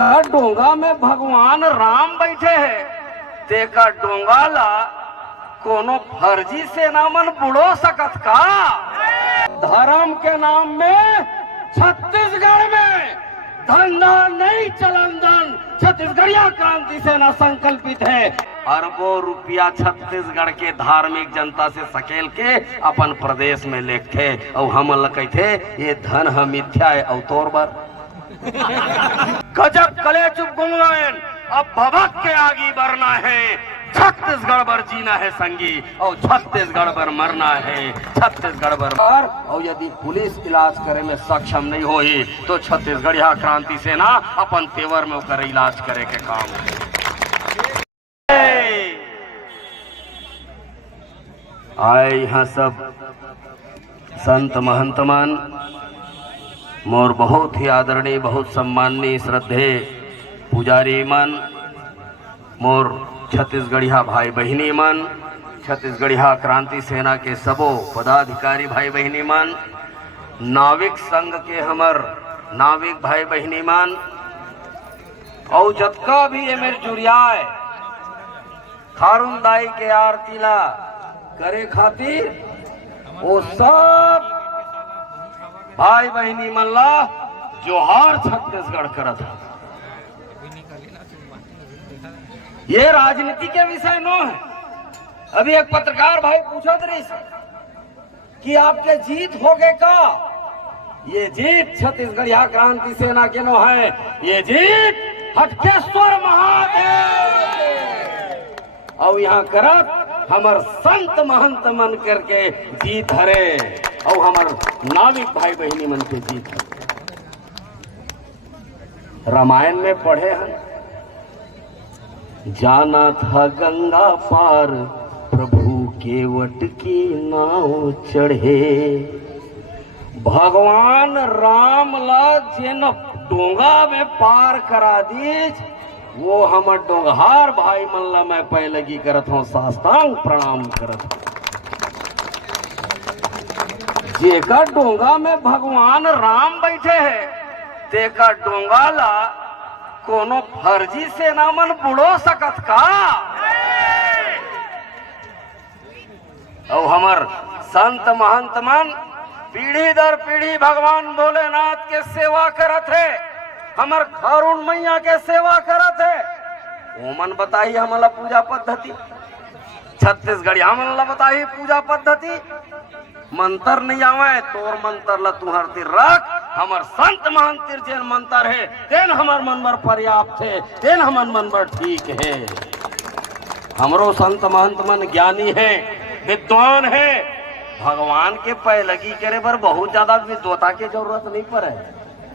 डोंगा में भगवान राम बैठे है तेका डोंगा ला कोनो फर्जी सेना मन बुड़ो सकत का। धर्म के नाम में छत्तीसगढ़ में धंधा नहीं चलन छत्तीसगढ़िया क्रांति सेना संकल्पित है। अरबों रुपया छत्तीसगढ़ के धार्मिक जनता से सकेल के अपन प्रदेश में लेखे और हम कहते ये धन हम मिथ्या है और तोर बर गजब कले चुप गुंगायन अब भभक के आगे बढ़ना है। छत्तीसगढ़ पर जीना है संगी और छत्तीसगढ़ पर मरना है। छत्तीसगढ़ पर और यदि पुलिस इलाज करे में सक्षम नहीं होई तो छत्तीसगढ़िया क्रांति सेना अपन तेवर में कर इलाज करे के काम आए यहाँ सब संत महंत मान मोर बहुत ही आदरणीय बहुत सम्माननीय श्रद्धे पुजारी मन मोर छत्तीसगढ़िया भाई बहिनी मन छत्तीसगढ़िया क्रांति सेना के सबो पदाधिकारी भाई बहिनी मन नाविक संघ के हमर नाविक भाई बहिनी मन और जतका भी ये मेरे जुरियाए खारुन दाई के आरती ला करे खातिर वो सब भाई बहिनी मल्ला जोहार छत्तीसगढ़ करत है। ये राजनीति के विषय नो है। अभी एक पत्रकार भाई पूछत रही कि आपके जीत हो गए का। ये जीत छत्तीसगढ़िया क्रांति सेना के नो है। ये जीत हटकेश्वर महादेव और यहाँ करत हमर संत महंत मन करके जीत हरे और हमार नाविक भाई बहिनी मन के जीत है। रामायण में पढ़े हैं जाना था गंगा पार प्रभु केवट की नाव चढ़े। भगवान राम ला जिन डोंगा में पार करा दीज वो हमर डोंगहार भाई मन ला मैं पैलगी करत हूँ साष्टांग प्रणाम करत हूँ। जेका डोंगा में भगवान राम बैठे है तेका डोंगा ला कोनो फर्जी सेना मन बुड़ो सकत का। और हमर संत महंत मन पीढ़ी दर पीढ़ी भगवान भोलेनाथ के सेवा करत है। हमर खारुन मैया के सेवा करत है। ओमन बताई हमला पूजा पद्धति छत्तीसगढ़ हमला बताई पूजा पद्धति। मंत्र नहीं आवे तोर मंत्र ला तुहर तिर रख। हमर संत महंत जेन मंत्र है तेन हमर मन बर पर्याप्त है तेन हमर मन बर ठीक है। हमरो संत महंत मन ज्ञानी है विद्वान है। भगवान के पैलगी करे बर बहुत ज्यादा विद्वता के जरूरत नहीं पड़े।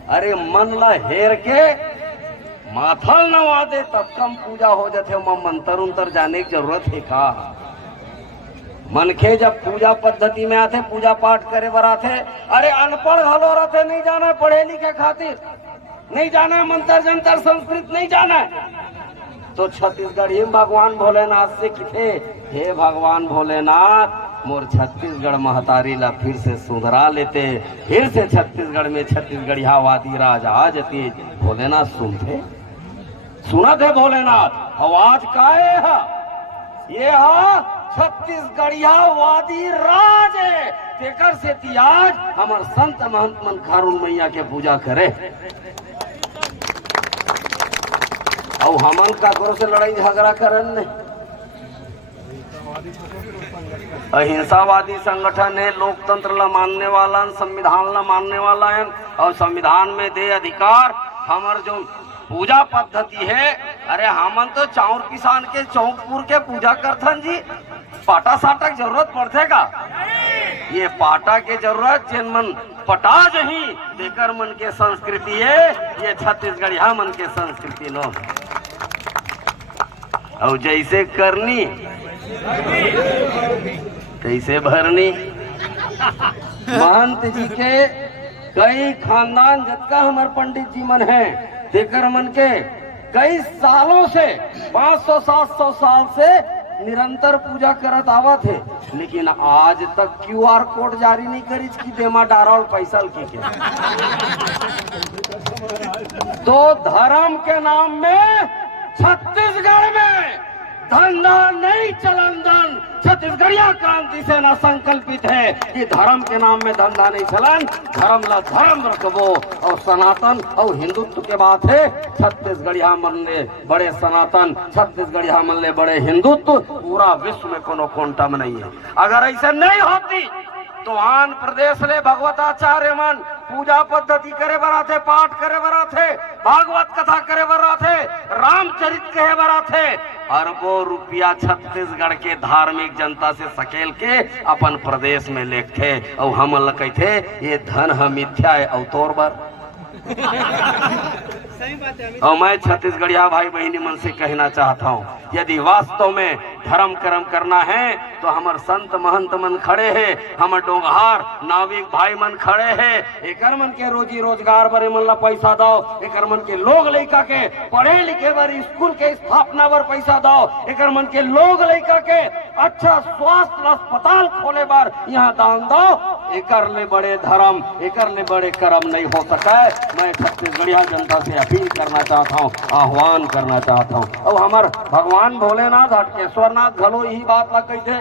अरे मन ला हेर के माथल नवा दे तब कम पूजा हो जाते। मंत्र उन्तर जाने की जरूरत है का। मनखे जब पूजा पद्धति में आते पूजा पाठ करे बर आते अरे अनपढ़ घलो रहते नहीं जाना पढ़े लिखे खातिर नहीं जाना मंत्र जंतर संस्कृत नहीं जाना तो छत्तीसगढ़ी भगवान भोलेनाथ से किथे हे भगवान भोलेनाथ मोर छत्तीसगढ़ महतारी ला फिर से सुधरा लेते फिर से छत्तीसगढ़ में छत्तीसगढ़िया वादी राज आ जाती। भोलेनाथ सुनते सुनत है भोलेनाथ आवाज काहे है ये है छत्तीसगढ़िया वादी राज है। तेकर से तियाज हमर संत महंत मन खारुन मैया के पूजा करे और हमन का गुरु से लड़ाई झगड़ा करन ने। अहिंसावादी संगठन है लोकतंत्र ला मानने वाला संविधान ला मानने वाला है और संविधान में दे अधिकार। हमर जो पूजा पद्धति है अरे हमन तो चाउर किसान के चौकपुर के पूजा करथन जी पाटा साटा की जरूरत पड़ते का। ये पाटा के जरूरत जिन मन पटा जही देकर मन के संस्कृति है। ये छत्तीसगढ़िया मन के संस्कृति लो और जैसे करनी तैसे भरनी। महंत जी के कई खानदान जतका हमार पंडित जी मन है देकर मन के कई सालों से 500-700 साल से निरंतर पूजा करत आवत है लेकिन आज तक QR कोड जारी नहीं करी कि देमा डारल पैसा के तो धर्म के नाम में छत्तीसगढ़ में धंधा नहीं चलन छत्तीसगढ़िया क्रांति सेना संकल्पित है कि धर्म के नाम में धंधा नहीं चलन, धर्म ला धर्म रखबो और सनातन और हिंदुत्व के बात है। छत्तीसगढ़िया मन ले बड़े सनातन, छत्तीसगढ़िया मन ले बड़े हिंदुत्व, पूरा विश्व में कोनो कोंटम नहीं है। अगर ऐसे नहीं होती तो आंध्र प्रदेश ले भगवताचार्य मन पूजा पद्धति करे बरा थे, पाठ करे बरा थे, भागवत कथा करे बरा थे, रामचरित कहे बरा थे। अरबों रुपया छत्तीसगढ़ के धार्मिक जनता से सकेल के अपन प्रदेश में लेखे और हम कहते ये धन हम मिथ्या है और तोर बर। और मैं छत्तीसगढ़िया भाई बहनी मन से कहना चाहता हूँ, यदि वास्तव में धर्म कर्म करना है तो हमार संत महंत मन खड़े हैं, हमार डोंगहार नाविक भाई मन खड़े हैं। एकर मन के रोजी रोजगार बरे मन ला पैसा दो, एकर मन के लोग लइका के पढ़े लिखे बर स्कूल के स्थापना बर पैसा दो, एकर मन के लोग लइका के अच्छा स्वास्थ्य अस्पताल खोले बर यहाँ दान दो। एकर ले बड़े धर्म, एकर ले बड़े कर्म नहीं हो सके। मैं छत्तीसगढ़िया जनता से अपील करना चाहता हूँ, आह्वान करना चाहता हूँ। और हमार भगवान भोलेनाथ हटकेश्वरनाथ घलो यही बात ला कहते,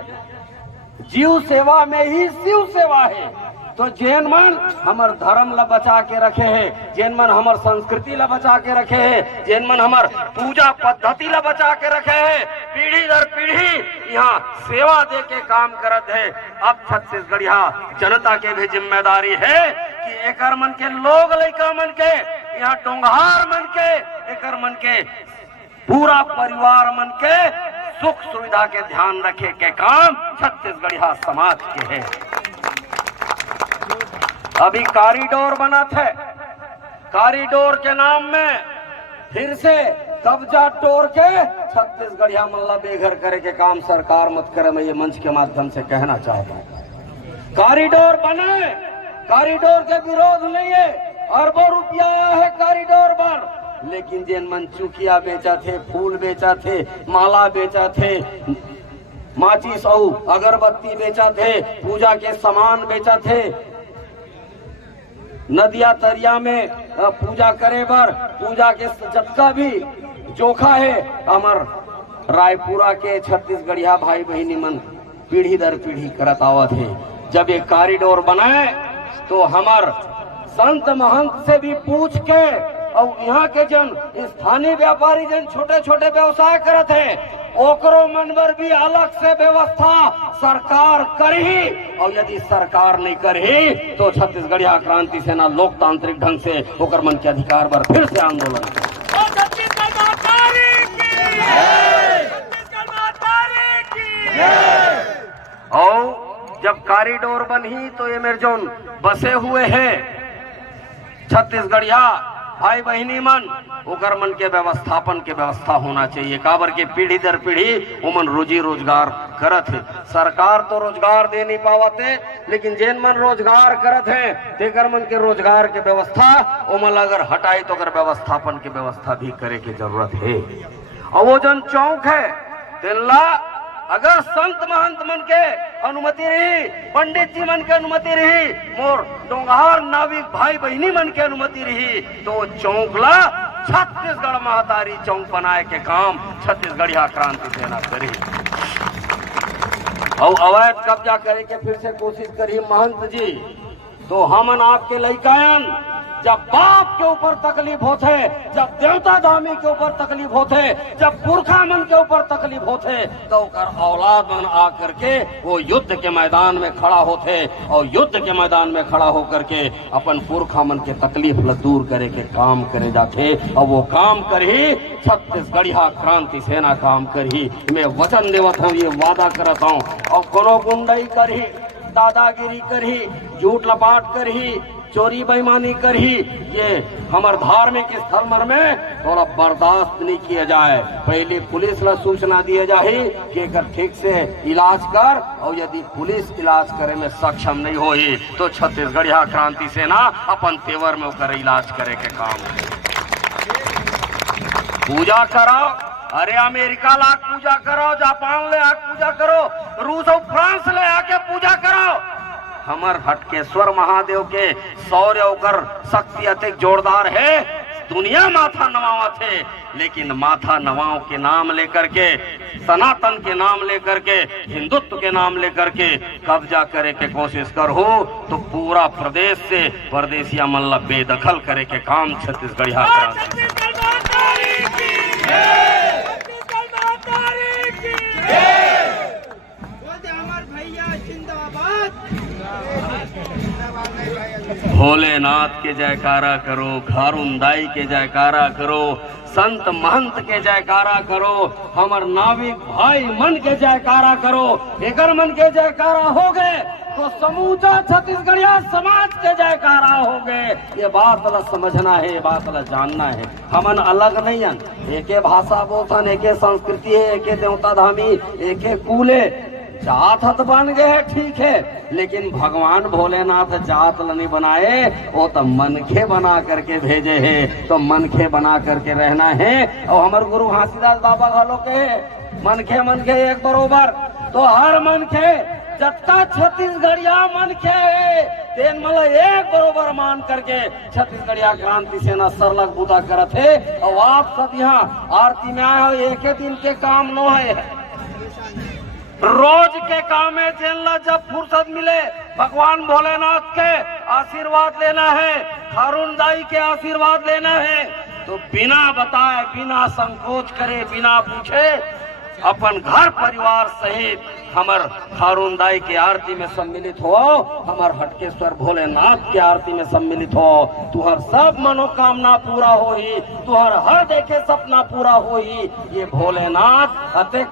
जीव सेवा में ही शिव सेवा है। तो जैन मन हमार धर्म ला बचा के रखे है, जैन मन हमार संस्कृति ला बचा के रखे है, जैन मन हमार पूजा पद्धति ला बचा के रखे है, पीढ़ी दर पीढ़ी यहाँ सेवा दे के काम करत है। अब छत्तीसगढ़िया जनता के भी जिम्मेदारी है कि एकर मन के लोग लइका मन के, यहाँ डोंगहार मन के, एकर मन के पूरा परिवार मन के सुख सुविधा के ध्यान रखे के काम छत्तीसगढ़िया समाज के है। अभी कॉरिडोर बना थे, कॉरिडोर के नाम में फिर से कब्जा तोड़ के छत्तीसगढ़िया मल्ला बेघर करे के काम सरकार मत करे। मैं ये मंच के माध्यम से कहना चाहता हूँ, कॉरिडोर बने, कॉरिडोर के विरोध नहीं है, अरबों रुपया है कॉरिडोर पर, लेकिन जिन मन चुकिया बेचा थे, फूल बेचा थे, माला बेचा थे, माचिस और अगरबत्ती बेचा थे, पूजा के सामान बेचा थे, नदिया तरिया में पूजा करे बर पूजा के जतका भी जोखा है, अमर रायपुरा के छत्तीसगढ़िया भाई बहनी मन पीढ़ी दर पीढ़ी करत आवत है। जब ये कॉरिडोर बनाए तो हमार संत महंत से भी पूछ के और यहाँ के जन स्थानीय व्यापारी जन छोटे छोटे व्यवसाय करत है, ओकरो मन पर भी अलग से व्यवस्था सरकार करही। और यदि सरकार नहीं करही तो छत्तीसगढ़िया क्रांति सेना लोकतांत्रिक ढंग से ओकर मन के अधिकार पर फिर से आंदोलन और जब कॉरिडोर बनी तो ये मेरे जो बसे हुए हैं छत्तीसगढ़िया भाई बहनी मन, ओकर मन के व्यवस्थापन के व्यवस्था होना चाहिए। काबर के पीढ़ी दर पीढ़ी उमन रोजी रोजगार करत है। सरकार तो रोजगार दे नहीं पावत है, लेकिन जेन मन रोजगार करत है तेकर मन के रोजगार के व्यवस्था उमन अगर हटाई तो अगर व्यवस्थापन के व्यवस्था भी करे की जरूरत है। और वो जन चौक है तेल्ला अगर संत महंत मन के अनुमति रही, पंडित जी मन के अनुमति रही, मोर डोंगहार नाविक भाई बहनी मन के अनुमति रही, तो चौकला छत्तीसगढ़ महतारी चौक बनाए के काम छत्तीसगढ़िया क्रांति सेना करी। और अवैध कब्जा करे के फिर से कोशिश करी महंत जी, तो हमन आपके लइकायन जब बाप के ऊपर तकलीफ होते, जब देवता धामी के ऊपर तकलीफ होते, जब पुरखा मन के ऊपर तकलीफ होते, तो औलाद मन आकर के वो युद्ध के मैदान में खड़ा होते और युद्ध के मैदान में खड़ा होकर के अपन पुरखा मन के तकलीफ ला दूर करे के काम करे जाते। और वो काम करही छत्तीसगढ़िया क्रांति सेना काम करही। मैं वचन देवत हूँ, ये वादा करता हूँ। और कोनो गुंडई करही, दादागिरी करही, झूठ लपाट करही, चोरी बेईमानी करही, ये हमार धार्मिक स्थल मन में थोड़ा बर्दाश्त नहीं किया जाए। पहले पुलिस ला सूचना दिया जाए कि एकर ठीक से इलाज कर, और यदि पुलिस इलाज करे में सक्षम नहीं होई तो छत्तीसगढ़िया क्रांति सेना अपन तेवर में ओकर इलाज करे के काम। पूजा करो, अरे अमेरिका ला पूजा करो, जापान ले आके पूजा करो, रूस और फ्रांस ले आके पूजा करो। हमर हटकेश्वर महादेव के शौर्य और शक्ति अधिक जोरदार है। दुनिया माथा नवावा थे, लेकिन माथा नवाओं के नाम लेकर के, सनातन के नाम लेकर के, हिंदुत्व के नाम लेकर के कब्जा करे के कोशिश कर हो तो पूरा प्रदेश से परदेसिया मल्ला बेदखल करे के काम छत्तीसगढ़िया भोलेनाथ के जयकारा करो, खारुंदाई के जयकारा करो, संत महंत के जयकारा करो, हमर नाविक भाई मन के जयकारा करो। एकर मन के जयकारा हो गए तो समूचा छत्तीसगढ़िया समाज के जयकारा हो गए। ये बात ला समझना है, ये बात ला जानना है। हमन अलग नहीं हन, एके भाषा बोलथन, एके संस्कृति है, एके देवता धामी, एके कूले जात हत बन गए है, ठीक है, लेकिन भगवान भोलेनाथ जात नहीं बनाए, वो तो मनखे बना करके भेजे है, तो मनखे बना करके रहना है। और हमारे गुरु घासीदास बाबा घालो के मनखे मनखे एक बरोबर, तो हर मनखे जत्ता छत्तीसगढ़िया मनखे तेन मतलब एक बरोबर मान करके छत्तीसगढ़िया क्रांति सेना सरलग बूता करत है। और आप सब यहाँ आरती में आए हो, एक ही दिन के काम नो है, रोज के काम है। जिनला जब फुर्सत मिले भगवान भोलेनाथ के आशीर्वाद लेना है, खारुंदाई के आशीर्वाद लेना है, तो बिना बताए, बिना संकोच करे, बिना पूछे अपन घर परिवार सहित हमर खारुंदाई के आरती में सम्मिलित हो, हमर हटकेश्वर भोलेनाथ के आरती में सम्मिलित हो। तुहर सब मनोकामना पूरा हो ही, तुहर हर देखे सपना पूरा हो ही। ये भोलेनाथ अतिक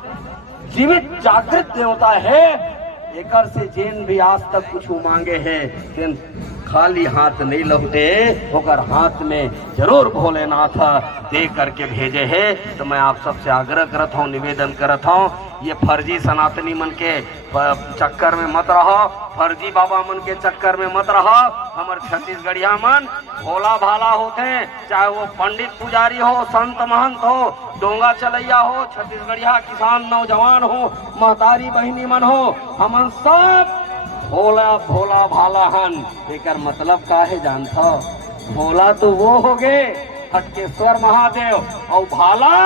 जीवित जागृत देवता है। एकर से जिन भी आज तक कुछ मांगे है, तेन खाली हाथ नहीं लौटे, होकर हाथ में जरूर भोलेनाथ दे करके भेजे है। तो मैं आप सबसे आग्रह करत हूँ, निवेदन करत हूँ, ये फर्जी सनातनी मन के चक्कर में मत रहो, फर्जी बाबा मन के चक्कर में मत रहो। हमारे छत्तीसगढ़िया मन भोला भाला होते हैं, चाहे वो पंडित पुजारी हो, संत महंत हो, डोंगा चलैया हो, छत्तीसगढ़िया किसान नौजवान हो, महतारी बहिनी मन हो, हमन सब भोला भोला भाला हन। एकर मतलब का है जानता? भोला तो वो हो गए हटकेश्वर महादेव, और भाला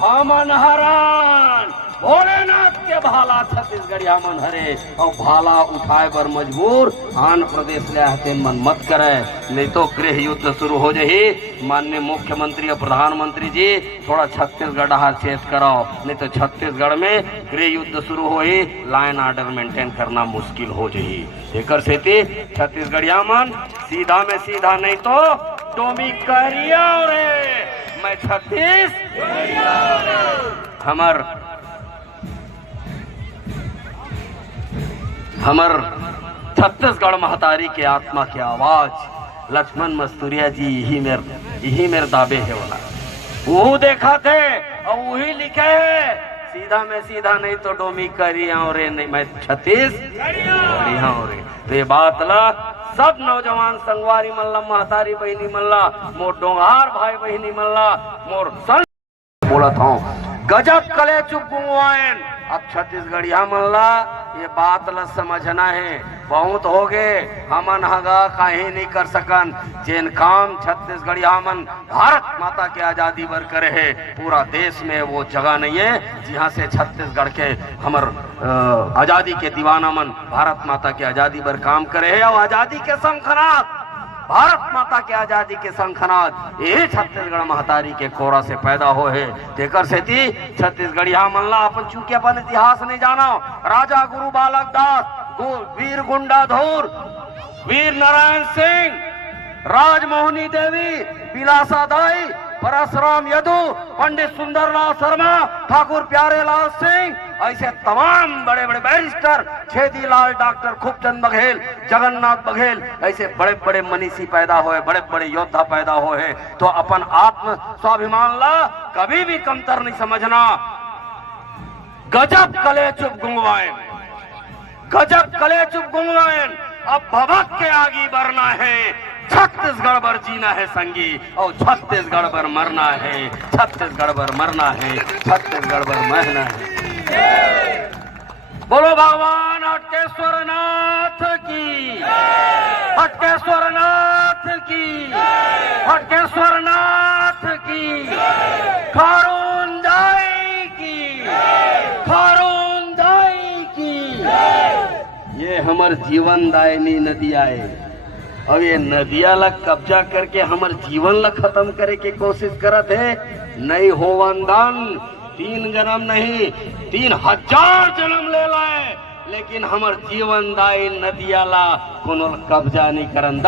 हमन हरन। भोलेनाथ के भाला छत्तीसगढ़िया मन हरे, और भाला उठाए बर मजबूर आंध्र प्रदेश ले आते मन मत करे, नहीं तो गृह युद्ध शुरू हो जाही। माननीय मुख्यमंत्री और प्रधानमंत्री जी थोड़ा छत्तीसगढ़ हाथ चेत कराओ, नहीं तो छत्तीसगढ़ में गृह युद्ध शुरू हो ही, लाइन ऑर्डर मेंटेन करना मुश्किल हो जाही। एकर सेती छत्तीसगढ़िया मन सीधा में सीधा, नहीं तो टोमी करिया रे, मैं छत्तीस हमर छत्तीसगढ़ महतारी के आत्मा की आवाज लक्ष्मण मस्तूरिया जी यही मेरे दावे है वाला। वो देखा थे और वही लिखे है, सीधा में सीधा, नहीं तो डोमी करी और नहीं मैं छत्तीसगढ़िया और। तो ये बात ला सब नौजवान संगवारी मल्ला, महतारी बहनी मल्ला, मोर डोंगार भाई बहनी मल्ला, मोर संग बोला था गजब कले चुप गुंगवायन। अब छत्तीसगढ़िया मल्ला ये बात ला समझना है, बहुत हो गए हमन हगा काहे नहीं कर सकन। जिन काम छत्तीसगढ़िया मन भारत माता के आजादी बर करे है, पूरा देश में वो जगह नहीं है जहाँ से छत्तीसगढ़ के हमर आजादी के दीवाना मन भारत माता के आजादी बर काम करे है। और आजादी के शंखनाद, भारत माता के आजादी के शंखनाद यही छत्तीसगढ़ महतारी के कोरा से पैदा हो है। तेकर सेती छत्तीसगढ़िया मन ला अपन चूंकि अपन इतिहास नहीं जाना, राजा गुरु बालक दास, वीर गुंडाधुर, वीर नारायण सिंह, राजमोहनी देवी, बिलासा दाई, परशुराम यदु, पंडित सुंदरलाल शर्मा, ठाकुर प्यारेलाल सिंह, ऐसे तमाम बड़े बड़े बैरिस्टर, छेदीलाल, डॉक्टर खूबचंद बघेल, जगन्नाथ बघेल, ऐसे बड़े बड़े मनीषी पैदा हुए, बड़े बड़े योद्धा पैदा हुए। तो अपन आत्म स्वाभिमान ला कभी भी कमतर नहीं समझना। गजब कले चुप गुंगवाएं, गजब कले चुप गुंगवाएं। अब भभक के आगे बढ़ना है, छत्तीसगढ़ पर जीना है संगी, और छत्तीसगढ़ पर मरना है, छत्तीसगढ़ पर मरना है, छत्तीसगढ़ पर मरना है। बोलो भगवान हटकेश्वर नाथ की, हटकेश्वर नाथ नाथ की, खटकेश्वर नाथ की, खारून दाई की, खारून दाई की। ये हमार जीवन दायनी नदिया है। अब ये नदिया ला कब्जा करके हमार जीवन ला खत्म करे की कोशिश करत है। नहीं होवंदन, 3 जन्म नहीं 3000 जन्म ले लाए, लेकिन हमार जीवन दाई नदिया ला कोनो कब्जा नहीं करन।